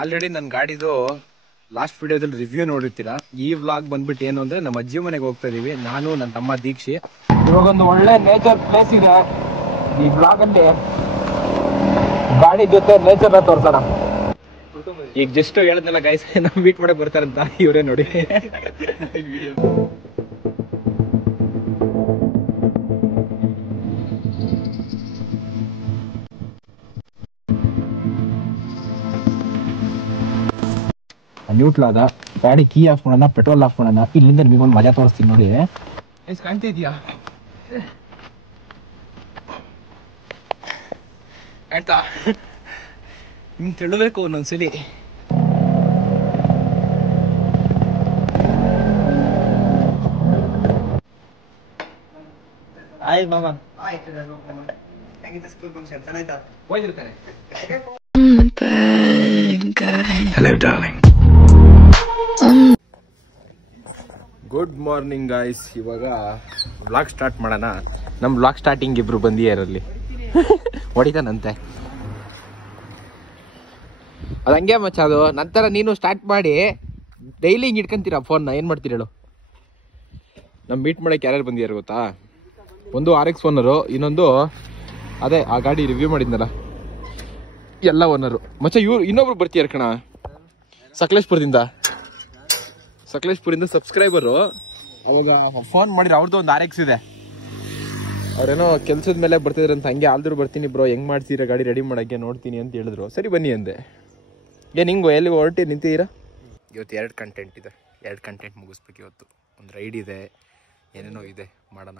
Already ನನ್ನ ಗಾಡಿದು last ವಿಡಿಯೋದಲ್ಲಿ ರಿವ್ಯೂ ನೋಡಿರ್ತೀರಾ. ಈ ವ್ಲಾಗ್ ಬಂದ್ಬಿಟ್ಟು ಏನು ಅಂದ್ರೆ ನಮ್ಮ ಅಜ್ಜಿ ಮನೆಗೆ ಹೋಗ್ತಾ ಇದೀವಿ, ನಾನು ನನ್ನ ತಮ್ಮ ದೀಕ್ಷಿ. ಇವಾಗೊಂದು ಒಳ್ಳೆ ನೇಚರ್ ಪ್ಲೇಸ್ ಇದೆ. ಈ ವ್ಲಾಗ್ ಅಲ್ಲಿ ಗಾಡಿ ಜೊತೆ ನೇಚರ್ನ ತೋರ್ಸೋಣ. ಈಗ ಜಸ್ಟ್ ಹೇಳಿದ್ನಲ್ಲ ಗೈಸ್, ನಾವು ಮೀಟ್ ಮಾಡಕ್ ಬರ್ತಾರಂತ, ಇವರೇ ನೋಡಿ. ನ್ಯೂಟ್ಲಾದ ಗಾಡಿ ಕೀ ಹಾಕ್ಕೊಳೋಣ, ಪೆಟ್ರೋಲ್ ಹಾಕ್ಕೊಳೋಣ. ಇಲ್ಲಿಂದ ನಿಮಗೊಂದು ಮಜಾ ತೋರಿಸ್ತೀನಿ ನೋಡಿ. ಎಷ್ಟು ಕಾಣ್ತಾ ಇದೆಯಾ? ಆಯ್ತಾ? ನಿಮ್ಗೆ ತಿಳಬೇಕು ಒಂದೊಂದ್ಸಲಿ. ಆಯ್ತು ಮಾಮ. ಹೋಗಿರ್ತಾನೆ. Hello darling. Good morning guys. ಇವಾಗ ವ್ಲಾಗ್ ಸ್ಟಾರ್ಟ್ ಮಾಡೋಣ. ನಮ್ಮ ವ್ಲಾಗ್ ಸ್ಟಾರ್ಟಿಂಗ್ ಇಬ್ರು ಬಂದಿಯಾರಲ್ಲಿ ಹೊಡಿತಾನಂತೆ. ಅದು ಹಂಗೆ ಮಚ್ಚ, ಅದು ನಂತರ ನೀನು ಸ್ಟಾರ್ಟ್ ಮಾಡಿ ಡೈಲಿ ಹಿಂಗೆ ಇಟ್ಕೊಂತೀರಾ ಫೋನ್ನ. ಏನು ಮಾಡ್ತೀರ ಹೇಳು? ನಮ್ಮ ಮೀಟ್ ಮಾಡೋಕ್ಕೆ ಯಾರ್ಯಾರು ಬಂದಿದ್ದಾರೆ ಗೊತ್ತಾ? ಒಂದು RX ಓನರು, ಇನ್ನೊಂದು ಅದೇ ಆ ಗಾಡಿ ರಿವ್ಯೂ ಮಾಡಿದ್ನಲ್ಲ ಎಲ್ಲ ಓನರು. ಮಚ್ಚ ಇವ್ರು ಇನ್ನೊಬ್ರು ಬರ್ತೀಯಾರ ಕಣ, ಸಕಲೇಶ್ಪುರದಿಂದ ಸಬ್ಸ್ಕ್ರೈಬರು. ಅವಾಗ ಫೋನ್ ಮಾಡಿದ್ರು, ಅವ್ರದ್ದು ಒಂದು RX ಇದೆ. ಅವ್ರೇನೋ ಕೆಲ್ಸದ ಮೇಲೆ ಬರ್ತಿದ್ರಂತ. ಹಂಗೆ ಆಲ್ದ್ರು ಬರ್ತೀನಿ ಬ್ರೋ, ಹೆಂಗ್ ಮಾಡ್ತೀರಾ ಗಾಡಿ ರೆಡಿ ಮಾಡೋಕ್ಕೆ ನೋಡ್ತೀನಿ ಅಂತ ಹೇಳಿದ್ರು. ಸರಿ ಬನ್ನಿ ಅಂದೆ. ಏನು ಹಿಂಗೋ ಎಲ್ಲಿಗೆ ಹೊರಟಿ ನಿಂತಿದ್ದೀರಾ? ಇವತ್ತು 2 ಕಂಟೆಂಟ್ ಇದೆ, 2 ಕಂಟೆಂಟ್ ಮುಗಿಸ್ಬೇಕು ಇವತ್ತು. ಒಂದು ರೈಡ್ ಇದೆ, ಏನೇನೋ ಇದೆ, ಮಾಡೋಣ.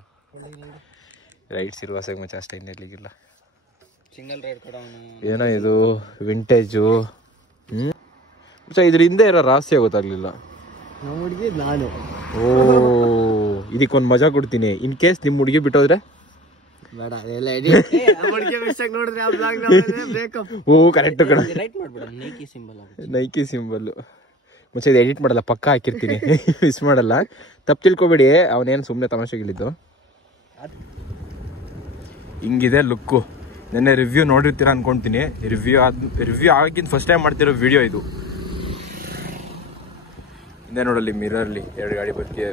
ರೈಡ್ಸ್ ಇರುವ ಮಚ್ಚ ಅಷ್ಟೇ, ಇನ್ನೆಲ್ಲಿಗಿಲ್ಲ. Single ride ಕೊಡೋನು. ಏನೋ ಇದು ವಿಂಟೇಜು. ಇದ್ರ ಹಿಂದೆ ಇರೋ ರಹಸ್ಯ ಗೊತ್ತಾಗ್ಲಿಲ್ಲ. ನಾನು ಇದಕ್ಕೊಂದು ಮಜಾ ಕೊಡ್ತೀನಿ. ಇನ್ ಕೇಸ್ ನಿಮ್ ಹುಡುಗಿ ಬಿಟ್ಟೋದ್ರೆ ಕರೆಕ್ಟ್ ಕಣ. ನೈಕಿ ಸಿಂಬಲ್ ಮುಂಚೆ ಇದು ಎಡಿಟ್ ಮಾಡಲ್ಲ, ಪಕ್ಕ ಹಾಕಿರ್ತೀನಿ, ಮಿಸ್ ಮಾಡಲ್ಲ. ತಪ್ಪು ತಿಳ್ಕೊಬೇಡಿ, ಅವನೇನು ಸುಮ್ಮನೆ ತಮಾಷೆಗಳಿದ್ದು. ಹಿಂಗಿದೆ ಲುಕ್ಕು. ನೆನ್ನೆ ರಿವ್ಯೂ ನೋಡಿರ್ತೀರ ಅನ್ಕೊಂತೀನಿ. ರಿವ್ಯೂ ಆಗಿನ ಫಸ್ಟ್ ಟೈಮ್ ಮಾಡ್ತಿರೋ ವಿಡಿಯೋ ಇದು. ಹಿಂದೆ ನೋಡಲ್ಲಿ ಮಿರರ್ಲಿ 2 ಗಾಡಿ ಬರ್ತೀಯ,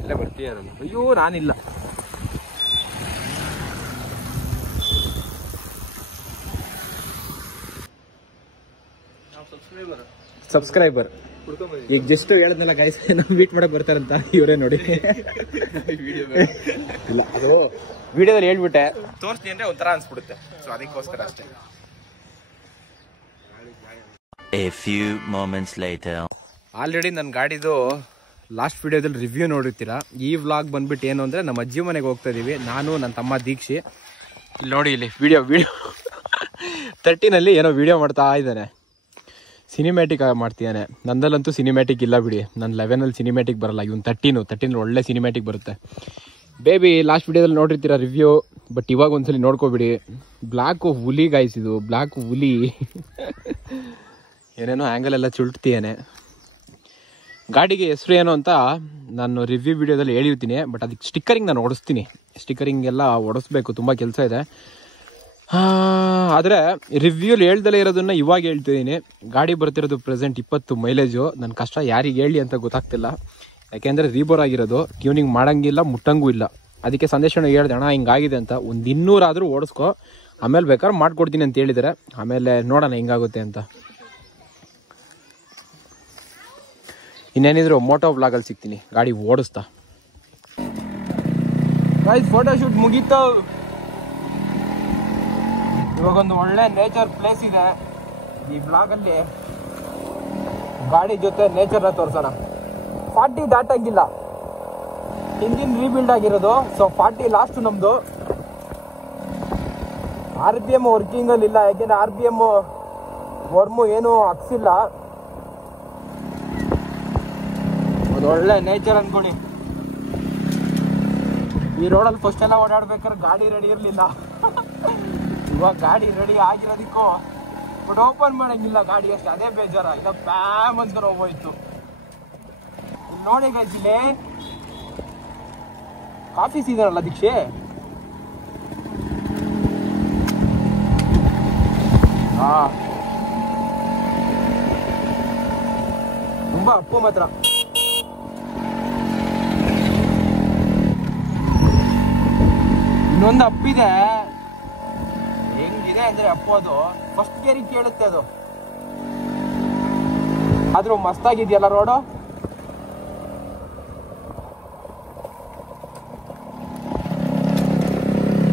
ಎಲ್ಲ ಬರ್ತೀಯಾರಲ್ಲ. ಅಯ್ಯೋ ನಾನಿಲ್ಲ. ಸಬ್ಸ್ಕ್ರೈಬರ್ ಈಗ ಜಸ್ಟ್ ಹೇಳಿದ್ನಲ್ಲ ಗೈಸ್, ನಾವು ಮೀಟ್ ಮಾಡಕ್ ಬರ್ತಾರಂತ, ಇವರೇ ನೋಡಿ. ಇಲ್ಲ, ಅದು ವಿಡಿಯೋದಲ್ಲಿ ಹೇಳ್ಬಿಟ್ಟೆ, ತೋರಿಸ್ತೀನಿ ಅಂದ್ರೆ ಒಂಥರ ಅನ್ಸ್ಬಿಡುತ್ತೆ. ಸೊ ಅದಕ್ಕೋಸ್ಕರ ಅಷ್ಟೇ. A few moments later. Already ನನ್ನ ಗಾಡಿದು ಲಾಸ್ಟ್ ವಿಡಿಯೋದಲ್ಲಿ ರಿವ್ಯೂ ನೋಡಿರ್ತೀರಾ. ಈ ವ್ಲಾಗ್ ಬಂದ್ಬಿಟ್ಟು ಏನು ಅಂದರೆ ನಮ್ಮ ಅಜ್ಜಿ ಮನೆಗೆ ಹೋಗ್ತಾ ಇದ್ದೀವಿ, ನಾನು ನನ್ನ ತಮ್ಮ ದೀಕ್ಷಿ. ಇಲ್ಲಿ ನೋಡಿ, ಇಲ್ಲಿ ವಿಡಿಯೋ 13ನಲ್ಲಿ ಏನೋ ವಿಡಿಯೋ ಮಾಡ್ತಾ ಇದ್ದಾನೆ. ಸಿನಿಮ್ಯಾಟಿಕ್ ಮಾಡ್ತಿದ್ದಾನೆ. ನಂದಲ್ಲಂತೂ ಸಿನಿಮ್ಯಾಟಿಕ್ ಇಲ್ಲ ಬಿಡಿ, ನನ್ನ 11ನಲ್ಲಿ ಸಿನಿಮ್ಯಾಟಿಕ್ ಬರಲ್ಲ. ಇವನು 13 ಒಳ್ಳೆ ಸಿನಿಮ್ಯಾಟಿಕ್ ಬರುತ್ತೆ. ಬೇಬಿ ಲಾಸ್ಟ್ ವಿಡಿಯೋದಲ್ಲಿ ನೋಡಿರ್ತೀರಾ ರಿವ್ಯೂ, ಬಟ್ ಇವಾಗ ಒಂದ್ಸಲಿ ನೋಡ್ಕೊಬಿಡಿ. ಬ್ಲ್ಯಾಕ್ ಹುಲಿ ಗಾಯ್ಸ್, ಇದು ಬ್ಲ್ಯಾಕ್ ಹುಲಿ. ಏನೇನೋ ಆ್ಯಂಗಲ್ ಎಲ್ಲ ಚುಲ್ಟ್ತೀಯೇನೆ. ಗಾಡಿಗೆ ಹೆಸರು ಏನು ಅಂತ ನಾನು ರಿವ್ಯೂ ವಿಡಿಯೋದಲ್ಲಿ ಹೇಳಿರ್ತೀನಿ, ಬಟ್ ಅದಕ್ಕೆ ಸ್ಟಿಕ್ಕರಿಂಗ್ ನಾನು ಓಡಿಸ್ತೀನಿ. ಸ್ಟಿಕ್ಕರಿಂಗ್ ಎಲ್ಲ ಓಡಿಸ್ಬೇಕು, ತುಂಬ ಕೆಲಸ ಇದೆ. ಆದರೆ ರಿವ್ಯೂಲಿ ಹೇಳ್ದಲೇ ಇರೋದನ್ನ ಇವಾಗ ಹೇಳ್ತಿದ್ದೀನಿ. ಗಾಡಿ ಬರ್ತಿರೋದು ಪ್ರೆಸೆಂಟ್ 20 ಮೈಲೇಜು. ನನ್ನ ಕಷ್ಟ ಯಾರಿಗೆ ಹೇಳಿ ಅಂತ ಗೊತ್ತಾಗ್ತಿಲ್ಲ, ಯಾಕೆಂದರೆ ರೀಬೋರ್ ಆಗಿರೋದು, ಟ್ಯೂನಿಂಗ್ ಮಾಡೋಂಗಿಲ್ಲ, ಮುಟ್ಟಂಗೂ ಇಲ್ಲ. ಅದಕ್ಕೆ ಸಂದೇಶನ ಹೇಳ್ದೆ, ಅಣ್ಣ ಹಿಂಗಾಗಿದೆ ಅಂತ, ಒಂದು 200 ಆದರೂ ಓಡಿಸ್ಕೊ, ಆಮೇಲೆ ಬೇಕಾದ್ರೆ ಮಾಡ್ಕೊಡ್ತೀನಿ ಅಂತ ಹೇಳಿದ್ದಾರೆ. ಆಮೇಲೆ ನೋಡೋಣ ಹೆಂಗಾಗುತ್ತೆ ಅಂತ. ಇನ್ನೇನಿದ್ರು ಮೋಟೋ ವ್ಲಾಗಲ್ಲಿ ಸಿಗ್ತೀನಿ ಗಾಡಿ ಓಡಿಸ್ತಾ. ಫೋಟೋಶೂಟ್ ಮುಗೀತು. ಇವಾಗೊಂದು ಒಳ್ಳೆ ನೇಚರ್ ಪ್ಲೇಸ್ ಇದೆ. ಈ ವ್ಲಾಗಲ್ಲಿ ಗಾಡಿ ಜೊತೆ ನೇಚರ್ನ ತೋರ್ಸೋಣ. 40 ದಾಟಂಗಿಲ್ಲ, ಇಂಜಿನ್ ರೀಬಿಲ್ಡ್ ಆಗಿರೋದು. ಸೊ 40 ಲಾಸ್ಟ್ ನಮ್ದು. RPM ವರ್ಕಿಂಗಲ್ಲಿ ಇಲ್ಲ, ಯಾಕೆಂದ್ರೆ RPM ವರ್ಮು ಏನು ಹಾಕ್ಸಿಲ್ಲ. ಒಂದು ಒಳ್ಳೆ ನೇಚರ್ ಅನ್ಕೊಳ್ಳಿ. ಈ ರೋಡಲ್ಲಿ ಫಸ್ಟ್ ಎಲ್ಲ ಓಡಾಡ್ಬೇಕಾದ್ರೆ ಗಾಡಿ ರೆಡಿ ಇರಲಿಲ್ಲ. ಇವಾಗ ಗಾಡಿ ರೆಡಿ ಆಗಿರೋದಕ್ಕೂ ಬಟ್ ಓಪನ್ ಮಾಡಂಗಿಲ್ಲ ಗಾಡಿ ಅಷ್ಟೇ, ಅದೇ ಬೇಜಾರ. ಈಗ ಪ್ಯಾಮ್ ಅಂತ ಹೋಗೋಯ್ತು. ನೋಡಿ ಗೈಸ್, ಇಲ್ಲಿ ಕಾಫಿ ಸೀಸನ್ ಅಲ್ಲ ದೀಕ್ಷೆ. ತುಂಬಾ ಅಪ್ಪು ಮಾತ್ರ. ಇನ್ನೊಂದು ಅಪ್ಪಿದೆ, ಹೆಂಗಿದೆ ಅಂದ್ರೆ ಅಪ್ಪು ಅದು ಫಸ್ಟ್ ಗೇರಿಗೆ ಕೇಳುತ್ತೆ ಅದು. ಆದ್ರೂ ಮಸ್ತಾಗಿದೆಯಲ್ಲ ರೋಡು.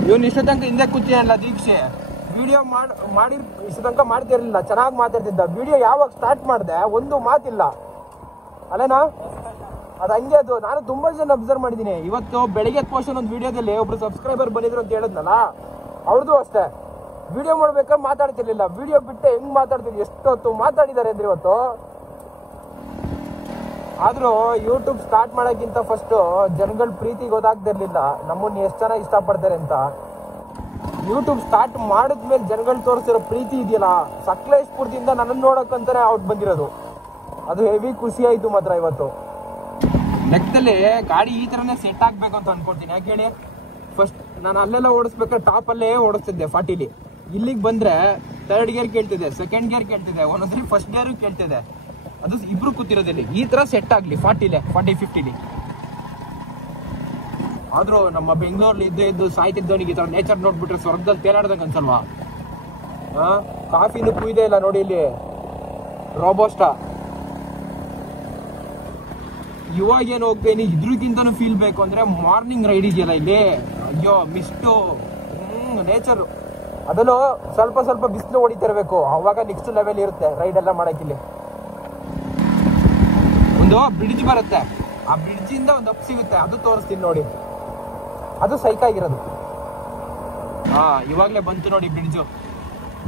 ಇವನು ಇಷ್ಟ ತನಕ ಹಿಂದೆ ಕೂತಿಯಲ್ಲ ದೀಕ್ಷೆ, ವಿಡಿಯೋ ಮಾಡಿ ಇಷ್ಟ ತನಕ ಮಾಡ್ತಿರ್ಲಿಲ್ಲ, ಚೆನ್ನಾಗಿ ಮಾತಾಡ್ತಿದ್ದ. ವಿಡಿಯೋ ಯಾವಾಗ ಸ್ಟಾರ್ಟ್ ಮಾಡಿದೆ ಒಂದು ಮಾತಿಲ್ಲ ಅಲ್ಲೇನಾ, ಅದು ಹಂಗೆ. ಅದು ನಾನು ತುಂಬಾ ಜನ ಅಬ್ಸರ್ವ್ ಮಾಡಿದ್ದೀನಿ. ಇವತ್ತು ಬೆಳಿಗ್ಗೆ ಪೋಸ್ಟ್ ಒಂದು ವಿಡಿಯೋದಲ್ಲಿ ಒಬ್ರು ಸಬ್ಸ್ಕ್ರೈಬರ್ ಬಂದಿದ್ರು ಅಂತ ಹೇಳಿದ್ನಲ್ಲ, ಅವ್ರದ್ದು ಅಷ್ಟೇ. ವಿಡಿಯೋ ಮಾಡ್ಬೇಕಾದ್ರೆ ಮಾತಾಡ್ತಿರ್ಲಿಲ್ಲ, ವಿಡಿಯೋ ಬಿಟ್ಟೆ ಹೆಂಗ್ ಮಾತಾಡ್ತಿದ್ರು, ಎಷ್ಟೊತ್ತು ಮಾತಾಡಿದ್ದಾರೆ ಅಂದ್ರೆ ಇವತ್ತು. ಆದ್ರೂ ಯೂಟ್ಯೂಬ್ ಸ್ಟಾರ್ಟ್ ಮಾಡೋಕ್ಕಿಂತ ಫಸ್ಟ್ ಜನಗಳ ಪ್ರೀತಿ ಗೊತ್ತಾಗ್ತಿರ್ಲಿಲ್ಲ ನಮ್ಮನ್ನ ಎಷ್ಟು ಜನ ಇಷ್ಟಪಡ್ತಾರೆ ಅಂತ. ಯೂಟ್ಯೂಬ್ ಸ್ಟಾರ್ಟ್ ಮಾಡಿದ್ಮೇಲೆ ಜನಗಳು ತೋರಿಸಿರೋ ಪ್ರೀತಿ ಇದೆಯಲ್ಲ, ಸಕಲೇಶ್ಪುರದಿಂದ ನನ್ನನ್ನು ನೋಡಕ್ಕಂತಾನೆ ಔಟ್ ಬಂದಿರೋದು. ಅದು ಹೆವಿ ಖುಷಿ ಆಯ್ತು ಮಾತ್ರ ಇವತ್ತು. ಲೆಕ್ಕದಲ್ಲಿ ಗಾಡಿ ಈ ತರನೇ ಸೆಟ್ ಆಗ್ಬೇಕು ಅಂತ ಅನ್ಕೊಡ್ತೀನಿ. ಯಾಕೆ ಹೇಳಿ, ಫಸ್ಟ್ ನಾನು ಅಲ್ಲೆಲ್ಲ ಓಡಿಸ್ಬೇಕಾದ್ರೆ ಟಾಪ್ ಅಲ್ಲೇ ಓಡಿಸ್ತಿದ್ದೆ 40ಲಿ. ಇಲ್ಲಿಗೆ ಬಂದ್ರೆ 3rd ಗೇರ್ ಕೇಳ್ತಿದೆ, 2nd ಗೇರ್ ಕೇಳ್ತಿದೆ, ಒಂದೊಂದ್ಸರಿ 1st ಗೇರ್ ಕೇಳ್ತಿದೆ. ಅದು ಇಬ್ರು ಕೂತಿರೋದಿಲ್ಲಿ ಈ ತರ ಸೆಟ್ ಆಗ್ಲಿ 40ಲೆ 40-50ಲಿ. ಆದ್ರೂ ನಮ್ಮ ಬೆಂಗಳೂರಲ್ಲಿ ಇದ್ದು ಸಾಯ್ತಿದ್ದವನಿಗೆ ಈ ತರ ನೇಚರ್ ನೋಡ್ಬಿಟ್ರೆ ಸ್ವರ್ಗದಲ್ಲಿ ತೇಲಾಡ್ದಂಗ ಅನ್ಸಲ್ವಾ? ಕಾಫಿನೂ ಕುಯ್ದೇ ಇಲ್ಲ ನೋಡಿ ಇಲ್ಲಿ, ರೋಬೋಸ್ಟಾ. ಇವಾಗ ಏನು ಹೋಗ್ತೇನೆ, ಇದ್ರಕ್ಕಿಂತನೂ ಫೀಲ್ ಬೇಕು ಅಂದ್ರೆ ಮಾರ್ನಿಂಗ್ ರೈಡ್ ಇದೆಯಲ್ಲ ಇಲ್ಲಿ, ಅಯ್ಯೋ ಮಿಸ್ಟು, ನೇಚರ್. ಅದನ್ನು ಸ್ವಲ್ಪ ಸ್ವಲ್ಪ ಬಿಸಿಲು ಹೊಡಿತಿರ್ಬೇಕು, ಅವಾಗ ನೆಕ್ಸ್ಟ್ ಲೆವೆಲ್ ಇರುತ್ತೆ ರೈಡ್ ಎಲ್ಲ ಮಾಡಕ್ಕಿಲ್ಲಿ. ಒಂದು ಬ್ರಿಡ್ಜ್ ಬರುತ್ತೆ, ಆ ಬ್ರಿಡ್ಜ್ ಇಂದ ಒಂದು ಅಪ್ ಸಿಗುತ್ತೆ, ಅದು ತೋರಿಸ್ತೀನಿ ನೋಡಿ. ಅದು ಸೈಕಾಗಿರೋದು. ಇವಾಗ್ಲೇ ಬಂತು ನೋಡಿ ಬ್ರಿಡ್ಜು.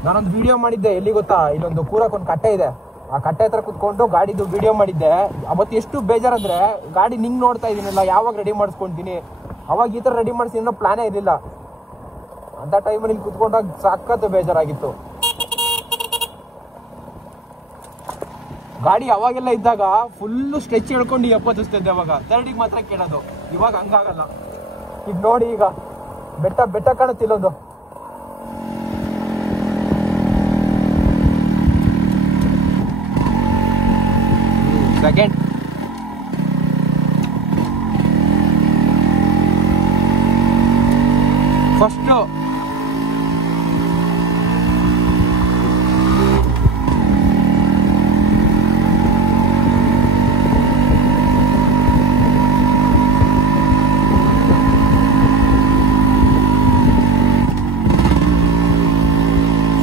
ನಾನೊಂದು ವಿಡಿಯೋ ಮಾಡಿದ್ದೆ, ಎಲ್ಲಿ ಗೊತ್ತಾ, ಇಲ್ಲೊಂದು ಕೂರಕ್ಕೊಂದು ಕಟ್ಟೆ ಇದೆ, ಆ ಕಟ್ಟೆ ಹತ್ರ ಕುತ್ಕೊಂಡು ಗಾಡಿದು ವಿಡಿಯೋ ಮಾಡಿದ್ದೆ. ಅವತ್ತು ಎಷ್ಟು ಬೇಜಾರಂದ್ರೆ, ಗಾಡಿ ನಿಂಗೆ ನೋಡ್ತಾ ಇದೀನಲ್ಲ, ಯಾವಾಗ ರೆಡಿ ಮಾಡಿಸ್ಕೊಂತೀನಿ, ಅವಾಗ ಈ ತರ ರೆಡಿ ಮಾಡಿಸಿ ಇನ್ನೂ ಪ್ಲಾನೇ ಇರಲಿಲ್ಲ. ಅಂತ ಟೈಮಲ್ಲಿ ಕುತ್ಕೊಂಡಾಗ ಸಖತ್ ಬೇಜಾರಾಗಿತ್ತು. ಗಾಡಿ ಅವಾಗೆಲ್ಲ ಇದ್ದಾಗ ಫುಲ್ಲು ಸ್ಟ್ರೆಚ್ ಹೇಳ್ಕೊಂಡು ಎಪ್ಪತ್ತಿಸ್ತಿದ್ದೆ, ಅವಾಗ 3rd ಮಾತ್ರ ಕೇಳೋದು. ಇವಾಗ ಹಂಗಾಗಲ್ಲ. ಈಗ ನೋಡಿ, ಈಗ ಬೆಟ್ಟ ಕಾಣುತ್ತಿಲ್ಲೊಂದು. ಸೆಕೆಂಡ್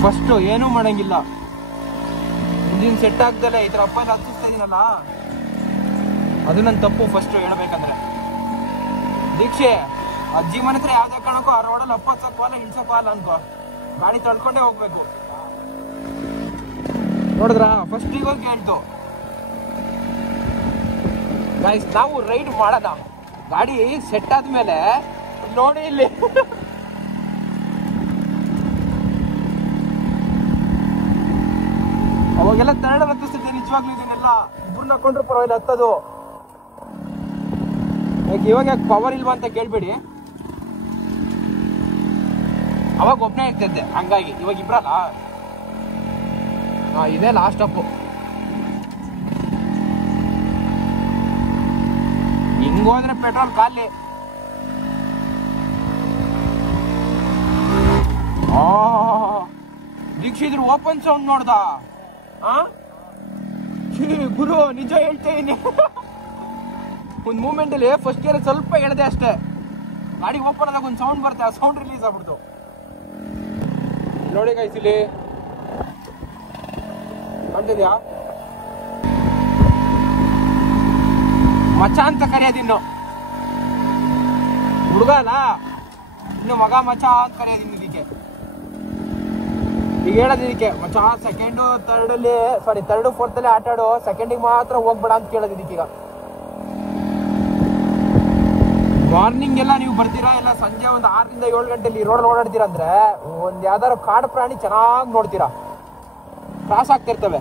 ಫಸ್ಟ್ ಏನೂ ಮಾಡಂಗಿಲ್ಲ. ಇಂಜಿನ್ ಸೆಟ್ ಆಗ್ದಲ್ಲ ಈ ತರ ಅಪ್ಪ ಎಲ್ಲ ಹತ್ತಿಸ್ತಾ ಇದೀನಲ್ಲ, ಅದು ನನ್ನ ತಪ್ಪು ಫಸ್ಟ್ ಹೇಳ್ಬೇಕಂದ್ರೆ. ದೀಕ್ಷೆ ಅಜ್ಜಿ ಮನೆ ಹತ್ರ ಯಾವ್ದೇ ಕಾರಣಕ್ಕೂ ಆ ರೋಡಲ್ಲಿ ಅಪ್ಪತ್ತಕ್ಕಲ್ಲ ಇಳ್ಸಕ್ಕಲ್ಲ ಅನ್ಕೋ, ಗಾಡಿ ತಳ್ಕೊಂಡೇ ಹೋಗ್ಬೇಕು. ನೋಡಿದ್ರ ಫಸ್ಟ್ ಈಗ ಹೇಳ್ತು ಗೈಸ್, ನಾವು ರೈಡ್ ಮಾಡೋಣ, ಗಾಡಿ ಸೆಟ್ ಆದ್ಮೇಲೆ ನೋಡಿ ಇಲ್ಲಿ ಅವಾಗೆಲ್ಲ 3rd ಹತ್ತಿಸ್ತಿದ್ದೆ. ನಿಜವಾಗ್ಲೂ ಇದನ್ನೆಲ್ಲ ಇಬ್ಬರನ್ನ ಹಾಕೊಂಡ್ರು ಪರವಾಗಿಲ್ಲ ಹತ್ತದು. ಇವಾಗ ಯಾಕೆ ಪವರ್ ಇಲ್ವಾ ಅಂತ ಕೇಳ್ಬೇಡಿ, ಅವಾಗ ಒಬ್ಬನೇ ಇರ್ತಿದ್ದೆ, ಹಂಗಾಗಿ ಇವಾಗ ಇಬ್ರಲ್ಲ. ಇದೇ ಲಾಸ್ಟ್ ಅಪ್ಪು. ಹಿಂಗ್ ಹೋದ್ರೆ ಪೆಟ್ರೋಲ್ ಖಾಲಿ. ದೀಕ್ಷಿದ್ರು ಓಪನ್ ಸೌಂಡ್ ನೋಡ್ದ, ಗುರು ನಿಜ ಹೇಳ್ತಾ ಇದೀನಿ. ಒಂದು ಮೂಮೆಂಟ್ ಅಲ್ಲಿ ಫಸ್ಟ್ ಗೇರ್ ಸ್ವಲ್ಪ ಎಳೆದೆ ಅಷ್ಟೇ, ಗಾಡಿ ಓಪನ್ ಆದಾಗ ಒಂದು ಸೌಂಡ್ ಬರುತ್ತೆ, ಆ ಸೌಂಡ್ ರಿಲೀಸ್ ಆಗ್ಬಿಡ್ತು. ನೋಡಿ ಗೈಸ್, ಇಲ್ಲಿ ಕಾಣ್ತಿದ್ಯಾ ಮಚ್ಚ ಅಂತ ಕರೆಯೋದಿನ್ನು, ಹುಡುಗ ಅಲ್ಲ ಇನ್ನು ಮಗ ಮಚ್ಚ ಅಂತ ಕರೆಯೋದಿನ್ನು. ಇದಕ್ಕೆ ಈಗ ಹೇಳೋದು ಇದಕ್ಕೆ ಮಚ್ಚ 2nd 3rd 4th ಅಲ್ಲಿ ಆಟ ಆಡೋ, 2nd ಮಾತ್ರ ಹೋಗ್ಬೇಡ ಅಂತ ಕೇಳೋದು ಇದಕ್ಕೀಗ. ಮಾರ್ನಿಂಗ್ ಎಲ್ಲ ನೀವು ಬರ್ತೀರಾ, ಎಲ್ಲ ಸಂಜೆ ಒಂದು 6ರಿಂದ 7 ಗಂಟೆಲಿ ರೋಡ್ ಓಡಾಡ್ತೀರಾ ಅಂದ್ರೆ ಒಂದ್ ಯಾವ್ದಾದ್ರು ಕಾಡು ಪ್ರಾಣಿ ಚೆನ್ನಾಗಿ ನೋಡ್ತೀರಾ, ಕ್ರಾಸ್ ಆಗ್ತಿರ್ತವೆ.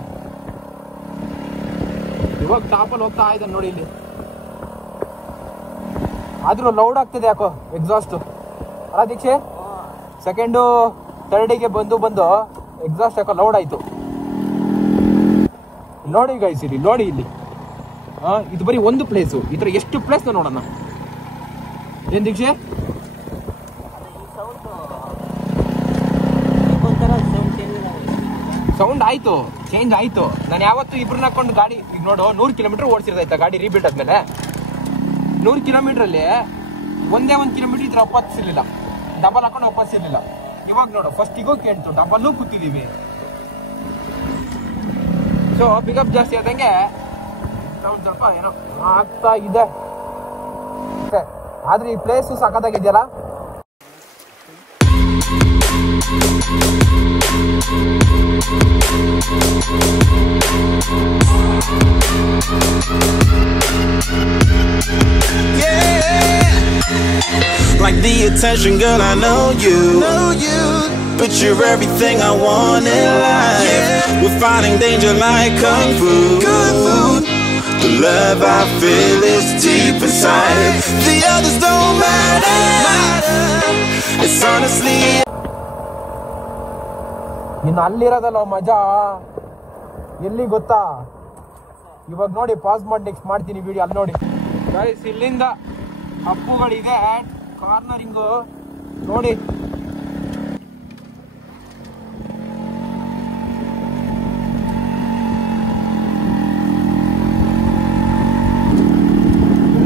ಇವಾಗ ಟಾಪಲ್ಲಿ ಹೋಗ್ತಾ ಇದ್ದಾನೆ ನೋಡಿ ಇಲ್ಲಿ, ಆದ್ರೂ ಲೌಡ್ ಆಗ್ತಿದೆ ಯಾಕೋ ಎಕ್ಸಾಸ್ಟ್ ಅಲ್ಲ ದೀಕ್ಷೆ. 2nd 3rd ಬಂದು ಎಕ್ಸಾಸ್ಟ್ ಯಾಕೋ ಲೌಡ್ ಆಯ್ತು. ನೋಡಿ ಗೈಸ್ ಇಲ್ಲಿ ನೋಡಿ ಇಲ್ಲಿ ಇದು ಬರೀ ಒಂದು ಪ್ಲೇಸು, ಈ ತರ ಎಷ್ಟು ಪ್ಲೇಸ್ ನೋಡೋಣ. ಏನ್ ದೀಕ್ಷೆ ಸೌಂಡ್ ಆಯ್ತು, ಚೇಂಜ್ ಆಯ್ತು. ನಾನು ಯಾವತ್ತು ಇಬ್ರನ್ನ ಹಾಕೊಂಡು ಗಾಡಿ ಈಗ ನೋಡು 100 ಕಿಲೋಮೀಟರ್ ಓಡಿಸಿರ್ದಾಯ್ತಾ ಗಾಡಿ ರೀಬಿಲ್ಟ್ ಆದ್ಮೇಲೆ. 100 ಕಿಲೋಮೀಟ್ರಲ್ಲಿ ಒಂದೇ 1 ಕಿಲೋಮೀಟರ್ ಇದ್ರ ಒಪ್ಪತ್ತಿರ್ಲಿಲ್ಲ, ಡಬಲ್ ಹಾಕೊಂಡು ಒಪ್ಪತ್ತಿರ್ಲಿಲ್ಲ. ಇವಾಗ ನೋಡು ಫಸ್ಟಿಗೂ ಕೇಳ್ತು, ಡಬಲ್ಲು ಕೂತಿದೀವಿ. ಸೊ ಪಿಕಪ್ ಜಾಸ್ತಿ ಆದಂಗೆ ಸೌಂಡ್ ಸ್ವಲ್ಪ ಏನೋ ಆಗ್ತಾ ಇದೆ. ಆದ್ರೆ ಈ place ಸಖತ್ತಾಗಿದೆಯಲ್ಲ. Like the attention, girl, I know you. But you're everything I want in life. We're fighting danger like kung fu. The love I feel is deep inside. The others don't matter. It's honestly. ಇನ್ನು ಅಲ್ಲಿರೋದಲ್ಲ ಮಜಾ ಎಲ್ಲಿ ಗೊತ್ತಾ? ಇವಾಗ ನೋಡಿ pass ಮಾಡಿ next ಮಾಡ್ತೀನಿ video. ಅಲ್ಲಿ ನೋಡಿ ಗೈಸ್, ಇಲ್ಲಿಂದ ಅಪ್ಪುಗಳಿದೆ ಕಾರ್ನರಿಂಗು ನೋಡಿ.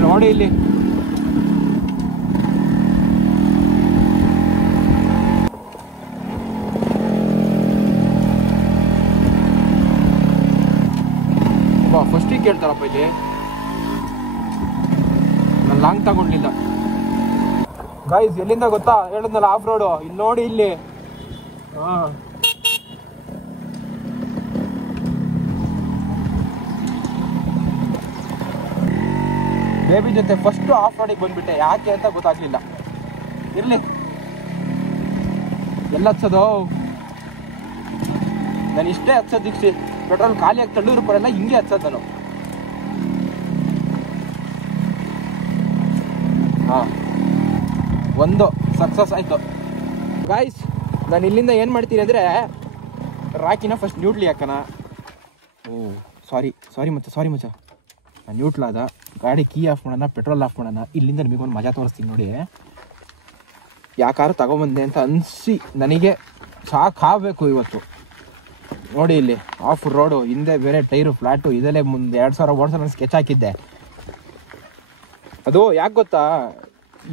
ನೋಡಿ ಇಲ್ಲಿ ಫಸ್ಟಿಗೆ ಕೇಳ್ತಾರಪ್ಪ. ಇಲ್ಲಿ ನಾನು ಲಾಂಗ್ ತಗೊಂಡ್ಲಿಲ್ಲ ಗೈಸ್. ಎಲ್ಲಿಂದ ಗೊತ್ತಾ ಹೇಳಿದ್ನಲ್ಲ ಆಫ್ ರೋಡು. ಇಲ್ಲಿ ನೋಡಿ ಇಲ್ಲಿ ಬೇಬಿ ಜೊತೆ ಫಸ್ಟ್ ಆಫ್ ರೋಡಿಗೆ ಬಂದ್ಬಿಟ್ಟೆ. ಯಾಕೆ ಅಂತ ಗೊತ್ತಾಗ್ಲಿಲ್ಲ. ಇರ್ಲಿ, ಎಲ್ಲ ಹಚ್ಚೋದು ನಾನು ಇಷ್ಟೇ ಹಚ್ಚೋದು ದೀಕ್ಷೆ. ಪೆಟ್ರೋಲ್ ಖಾಲಿ ಆಗಿ ತಳ್ಳೂರು ಪಡೆಲ್ಲ ಹಿಂಗೆ ಹಚ್ಚೋದು ನಾನು. ಒಂದು ಸಕ್ಸಸ್ ಆಯ್ತು ಗಾಯ್ಸ್. ನಾನು ಇಲ್ಲಿಂದ ಏನು ಮಾಡ್ತೀನಿ ಅಂದರೆ ರಾಕಿನ ಫಸ್ಟ್ ನ್ಯೂಟ್ಲಿ ಹಾಕೋಣ. ಸಾರಿ ಮಚ್ಚ ನಾನು ನ್ಯೂಟ್ಲಾದ ಗಾಡಿ ಕೀ ಆಫ್ ಮಾಡೋಣ, ಪೆಟ್ರೋಲ್ ಆಫ್ ಮಾಡೋಣ. ಇಲ್ಲಿಂದ ನಿಮಗೊಂದು ಮಜಾ ತೋರಿಸ್ತೀನಿ ನೋಡಿ. ಯಾಕಾರು ತಗೊಂಬಂದೆ ಅಂತ ಅನಿಸಿ ನನಗೆ ಸಾಕಾಗಬೇಕು ಇವತ್ತು. ನೋಡಿ ಇಲ್ಲಿ ಆಫ್ ರೋಡು, ಹಿಂದೆ ಬೇರೆ ಟೈರು ಫ್ಲಾಟು, ಇದಲ್ಲೇ ಮುಂದೆ 2000 ಓಡಿಸೋ ಸ್ಕೆಚ್ ಹಾಕಿದ್ದೆ. ಅದು ಯಾಕೆ ಗೊತ್ತಾ,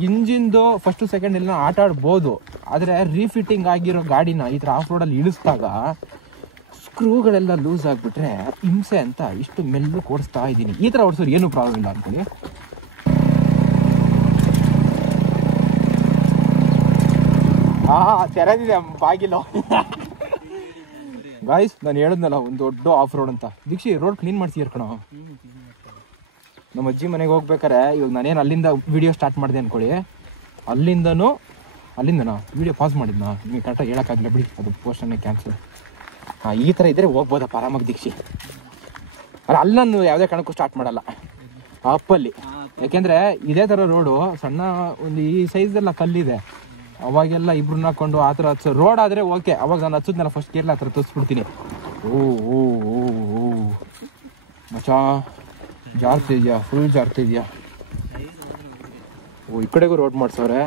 ಇಂಜಿನ್ದು ಫಸ್ಟು ಸೆಕೆಂಡ್ ಎಲ್ಲ ಆಟ ಆಡ್ಬೋದು. ಆದರೆ ರೀಫಿಟ್ಟಿಂಗ್ ಆಗಿರೋ ಗಾಡಿನ ಈ ಥರ ಆಫ್ ರೋಡಲ್ಲಿ ಇಳಿಸಿದಾಗ ಸ್ಕ್ರೂಗಳೆಲ್ಲ ಲೂಸ್ ಆಗಿಬಿಟ್ರೆ ಹಿಂಸೆ ಅಂತ ಇಷ್ಟು ಮೆಲ್ಲು ಓಡಿಸ್ತಾ ಇದ್ದೀನಿ. ಈ ಥರ ಓಡಿಸೋರು ಏನೂ ಪ್ರಾಬ್ಲಮ್ ಇಲ್ಲ ಅಂದ್ಕೊಳ್ಳಿ. ತೆರೆದಿದೆ ಬಾಗಿಲು ಗಾಯ್ಸ್. ನಾನು ಹೇಳಿದ್ನಲ್ಲ ಒಂದು ದೊಡ್ಡ ಆಫ್ ರೋಡ್ ಅಂತ. ದೀಕ್ಷಿ ರೋಡ್ ಕ್ಲೀನ್ ಮಾಡ್ತೀಯ ಕಣೋ. ನಮ್ಮ ಅಜ್ಜಿ ಮನೆಗೆ ಹೋಗ್ಬೇಕಾರೆ ಇವಾಗ ನಾನೇನು ಅಲ್ಲಿಂದ ವಿಡಿಯೋ ಸ್ಟಾರ್ಟ್ ಮಾಡಿದೆ ಅಂದ್ಕೊಳ್ಳಿ. ಅಲ್ಲಿಂದನಾ ವಿಡಿಯೋ ಪಾಸ್ ಮಾಡಿದ್ನಾ ನಿಮಗೆ ಕರೆಕ್ಟಾಗಿ ಹೇಳೋಕ್ಕಾಗಲಿಲ್ಲ ಬಿಡಿ, ಅದು ಪೋಸ್ಟನ್ನೇ ಕ್ಯಾನ್ಸಲ್. ಈ ಥರ ಇದ್ದರೆ ಹೋಗ್ಬೋದಪ್ಪ ಆರಾಮಾಗಿ ದೀಕ್ಷಿ. ಅಲ್ಲಿ ನಾನು ಯಾವುದೇ ಕಾರಣಕ್ಕೂ ಸ್ಟಾರ್ಟ್ ಮಾಡಲ್ಲ ಅಪ್ಪಲ್ಲಿ. ಯಾಕೆಂದರೆ ಇದೇ ಥರ ರೋಡು ಸಣ್ಣ ಒಂದು ಈ ಸೈಜ್ದೆಲ್ಲ ಕಲ್ಲಿದೆ. ಅವಾಗೆಲ್ಲ ಇಬ್ರನ್ನ ಹಾಕೊಂಡು ಆ ಥರ ಹಚ್ಚೋ ರೋಡ್ ಆದರೆ ಓಕೆ. ಅವಾಗ ನಾನು ಹಚ್ಚೋದ್ನೆಲ್ಲ ಫಸ್ಟ್ ಕೇರಳ ಆ ಥರ ತೋರಿಸ್ಬಿಡ್ತೀನಿ. ಓ ಮಚಾ ಜಾರ್ತಿದ್ಯಾ, ಫುಲ್ ಜಾರ್ತಿದ್ಯಾ. ಈ ಕಡೆಗೂ ರೋಡ್ ಮಾಡಿಸೋರೆ.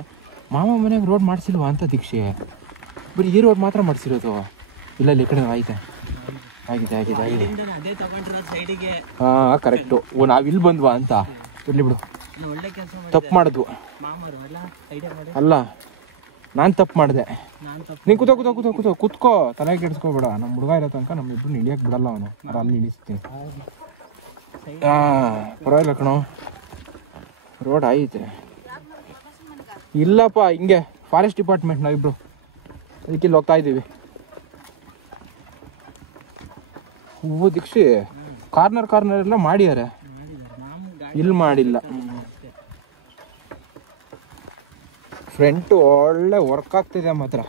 ಮಾಮ ಮನೆಗೆ ರೋಡ್ ಮಾಡಿಸಿಲ್ವಾ ಅಂತ ದೀಕ್ಷೆ? ಬರೀ ಈ ರೋಡ್ ಮಾತ್ರ ಮಾಡಿಸಿರೋದು? ಇಲ್ಲ ಈ ಕಡೆ ಆಗಿದೆ. ಹಾಂ ಕರೆಕ್ಟು. ನಾವಿಲ್ಲಿ ಬಂದ್ವಾ ಅಂತ. ಇರಲಿ ಬಿಡು, ತಪ್ಪು ಮಾಡಿದ್ವು. ಅಲ್ಲ ನಾನು ತಪ್ಪು ಮಾಡಿದೆ. ನೀನು ಕೂತ್ಕೋ ತಲೆ ಕೆಡಿಸ್ಕೋಬೇಡ. ನಮ್ಮ ಹುಡುಗ ಇರೋ ತನಕ ನಮ್ಮಿಬ್ರು ಇಳಿಯಕ್ಕೆ ಬಿಡಲ್ಲ ಅವನು. ಅಲ್ಲಿ ಇಳಿಸ್ತೀನಿ. ಪರವಾಗಿಲ್ಲ ಕಣೋ, ರೋಡ್ ಐತೆ. ಇಲ್ಲಪ್ಪ ಹಿಂಗೆ ಫಾರೆಸ್ಟ್ ಡಿಪಾರ್ಟ್ಮೆಂಟ್ ನಾವಿಬ್ರು ಅದಕ್ಕೆ ಇಲ್ಲಿ ಹೋಗ್ತಾ ಇದ್ದೀವಿ. ಹೂವು ದೀಕ್ಷಿ ಕಾರ್ನರ್ ಎಲ್ಲ ಮಾಡ್ಯಾರೆ, ಇಲ್ಲಿ ಮಾಡಿಲ್ಲ. ಫ್ರಂಟ್ ಒಳ್ಳೆ ವರ್ಕ್ ಆಗ್ತಿದೆ ಮಾತ್ರ.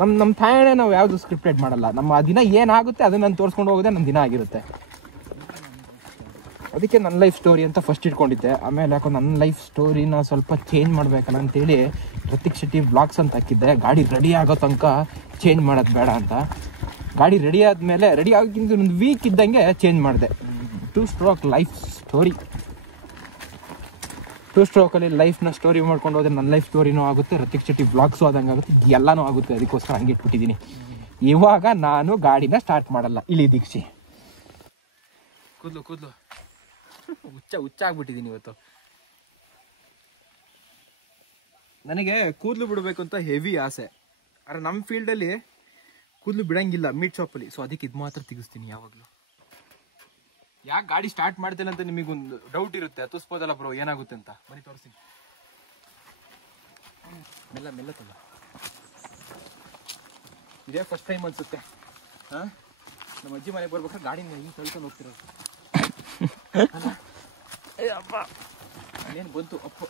ನಮ್ಮ ಥಾಯಣೆ ನಾವು ಯಾವುದು ಸ್ಕ್ರಿಪ್ಟೆಡ್ ಮಾಡಲ್ಲ. ನಮ್ಮ ದಿನ ಏನಾಗುತ್ತೆ ಅದನ್ನ ನಾನು ತೋರಿಸ್ಕೊಂಡು ಹೋಗೋದೇ ನಮ್ಮ ದಿನ ಆಗಿರುತ್ತೆ. ಅದಕ್ಕೆ ನನ್ನ ಲೈಫ್ ಸ್ಟೋರಿ ಅಂತ ಫಸ್ಟ್ ಇಟ್ಕೊಂಡಿದ್ದೆ. ಆಮೇಲೆ ಯಾಕೋ ನನ್ನ ಲೈಫ್ ಸ್ಟೋರಿನ ಸ್ವಲ್ಪ ಚೇಂಜ್ ಮಾಡಬೇಕಲ್ಲ ಅಂತೇಳಿ ಋತಿಕ್ ಶೆಟ್ಟಿ ವ್ಲಾಗ್ಸ್ ಅಂತ ಹಾಕಿದ್ದೆ. ಗಾಡಿ ರೆಡಿ ಆಗೋ ತನಕ ಚೇಂಜ್ ಮಾಡೋದು ಬೇಡ ಅಂತ. ಗಾಡಿ ರೆಡಿ ಆದಮೇಲೆ ರೆಡಿ ಆಗಿಂದ ಒಂದು ವೀಕ್ ಇದ್ದಂಗೆ ಚೇಂಜ್ ಮಾಡಿದೆ. 2 ಸ್ಟ್ರೋಕ್ ಲೈಫ್ ಸ್ಟೋರಿ. 2 ಸ್ಟ್ರೋಕಲ್ಲಿ ಲೈಫ್ನ ಸ್ಟೋರಿ ಮಾಡ್ಕೊಂಡು ಹೋದ್ರೆ ನನ್ನ ಲೈಫ್ ಸ್ಟೋರಿನೂ ಆಗುತ್ತೆ, ಋತಿಕ್ ಶೆಟ್ಟಿ ವ್ಲಾಗ್ಸು ಆದಂಗೆ ಆಗುತ್ತೆ, ಎಲ್ಲನೂ ಆಗುತ್ತೆ. ಅದಕ್ಕೋಸ್ಕರ ಹಂಗೆ ಇಟ್ಬಿಟ್ಟಿದ್ದೀನಿ. ಇವಾಗ ನಾನು ಗಾಡಿನ ಸ್ಟಾರ್ಟ್ ಮಾಡಲ್ಲ. ಇಲ್ಲಿ ದೀಕ್ಷಿ ಕೂದಲು ಹುಚ್ಚ ಆಗ್ಬಿಟ್ಟಿದ್ದೀನಿ ಇವತ್ತು. ನನಗೆ ಕೂದಲು ಬಿಡಬೇಕು ಅಂತ ಹೆವಿ ಆಸೆ. ಆದರೆ ನಮ್ಮ ಫೀಲ್ಡಲ್ಲಿ ಕೂದಲು ಬಿಡಂಗಿಲ್ಲ ಮೀಟ್ ಶಾಪಲ್ಲಿ. ಸೊ ಅದಕ್ಕೆ ಇದು ಮಾತ್ರ ತೆಗಿಸ್ತೀನಿ ಯಾವಾಗಲೂ. ಯಾಕೆ ಗಾಡಿ ಸ್ಟಾರ್ಟ್ ಮಾಡ್ತೇನೆ ಅಂತ ನಿಮಗೊಂದು ಡೌಟ್ ಇರುತ್ತೆ, ಹತ್ತಿಸ್ಬೋದಲ್ಲ ಬ್ರೋ ಏನಾಗುತ್ತೆ ಅಂತ. ಬನ್ನಿ ತೋರಿಸ್ತೀನಿ. ಮೆಲ್ಲ ತಲ್ಲ. ಇದೇ ಫಸ್ಟ್ ಟೈಮ್ ಅನ್ಸುತ್ತೆ ನಮ್ಮ ಅಜ್ಜಿ ಮನೆಗೆ ಬರ್ಬೇಕಾದ್ರೆ ಗಾಡಿನ ಹಿಂಗೆ ಕಳ್ಕೊಂಡು ಹೋಗ್ತಿರೋದು. ಏನು ಬಂತು ಅಪ್ಪ.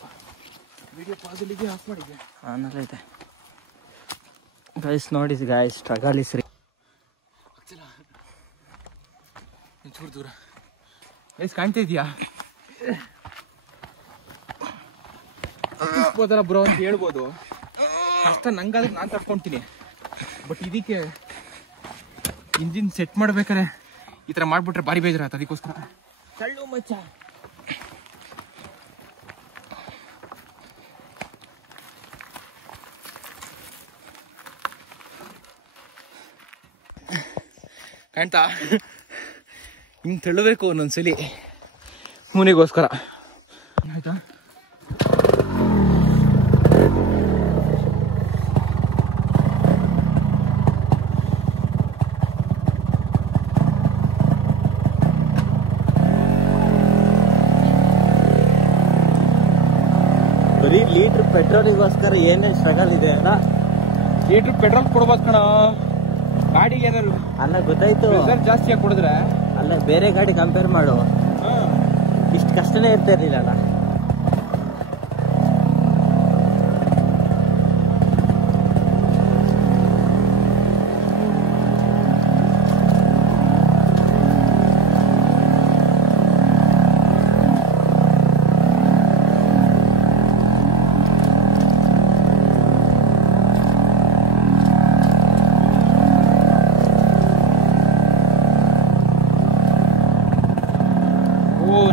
ವಿಡಿಯೋ ಪಾಸಲ್ಲಿಗೆ ಆಫ್ ಮಾಡಿದ್ದೆ. ಆನಲ್ಲೈತೆ ಗೈಸ್. ನೋಡಿ ಗೈಸ್, ಸ್ಟ್ರಗಲ್ ಇಸ್ ರೀ. ಚೂರು ದೂರ ಗೈಸ್ ಕಾಣ್ತಾ ಇದೆಯಾ? ಹತ್ತಿಸ್ಬೋದಲ್ಲ ಬ್ರೋ ಅಂತ ಹೇಳ್ಬೋದು. ಕಷ್ಟ ನಂಗಾದ್ರೆ ನಾನು ತಡ್ಕೊತೀನಿ. ಬಟ್ ಇದಕ್ಕೆ ಇಂಜಿನ್ ಸೆಟ್ ಮಾಡ್ಬೇಕಾರೆ ಈ ಥರ ಮಾಡಿಬಿಟ್ರೆ ಭಾರಿ ಬೇಜಾರಾಯ್ತು. ಅದಕ್ಕೋಸ್ಕರ ತಳ್ಳು ಮಚ್ಚ. ಕಾಣ್ತಾ ಹಿಂಗೆ ತಳ್ಳಬೇಕು ಒಂದೊಂದ್ಸಲಿ ಮುನಿಗೋಸ್ಕರ. ಆಯ್ತಾ? ಬರೀ ಲೀಟ್ರ್ ಪೆಟ್ರೋಲಿಗೋಸ್ಕರ ಏನೇನು ಸ್ಟ್ರಗಲ್ ಇದೆ ಅಲ್ಲ. ಲೀಟ್ರ್ ಪೆಟ್ರೋಲ್ ಕೊಡ್ಬೋದು ಕಣ ಗಾಡಿಗೆ. ಏನಾದ್ರು ಅಲ್ಲ ಗೊತ್ತಾಯ್ತು, ಜಾಸ್ತಿಯಾಗಿ ಕೊಡಿದ್ರೆ ಅಲ್ಲ ಬೇರೆ ಗಾಡಿ ಕಂಪೇರ್ ಮಾಡು, ಇಷ್ಟು ಕಷ್ಟನೇ ಇರ್ತಾ ಇರ್ಲಿಲ್ಲ.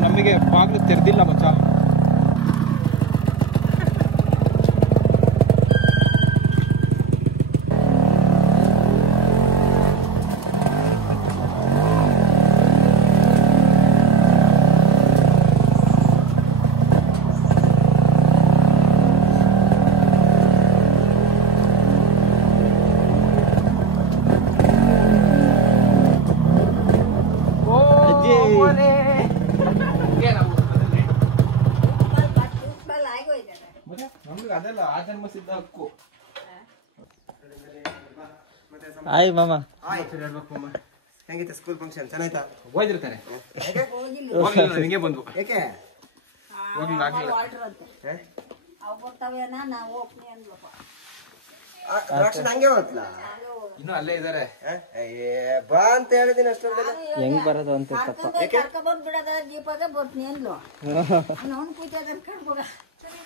ನಮಗೆ ಬಾಗಿಲು ತೆರೆದಿಲ್ಲ ಮಚ್ಚ. ಅದೆಲ್ಲ ಆ ಜನ್ಮ ಸಿದ್ಧ ಹಕ್ಕು. ಆಯ್ ಮಾಮ. ಹೆಂಗಿತ್ತು ಸ್ಕೂಲ್ ಫಂಕ್ಷನ್? ಚೆನ್ನಾಯ್ತಾ? ಹೋಗಿರ್ತಾರೆ ಹಿಂಗೆ ಬಂದು ಯಾಕೆ ರಕ್ಷಣ ಹಂಗೆ ಹೋಗ್ಲ ಇನ್ನು ಅಲ್ಲೇ ಇದಾರೆ. ಬಾ ಅಂತ ಹೇಳಿದೀನಿ ಅಷ್ಟೊಂದೆಲ್ಲ. ಹೆಂಗ್ ಬರೋದು ಅಂತ ಕರ್ಕೊಂಡ್ ಬಿಡದ ಜೀಪಾಗ ಬರ್ತೀನಿ ಅಂದ್ಲು. ಅವ್ನು ಕೂತ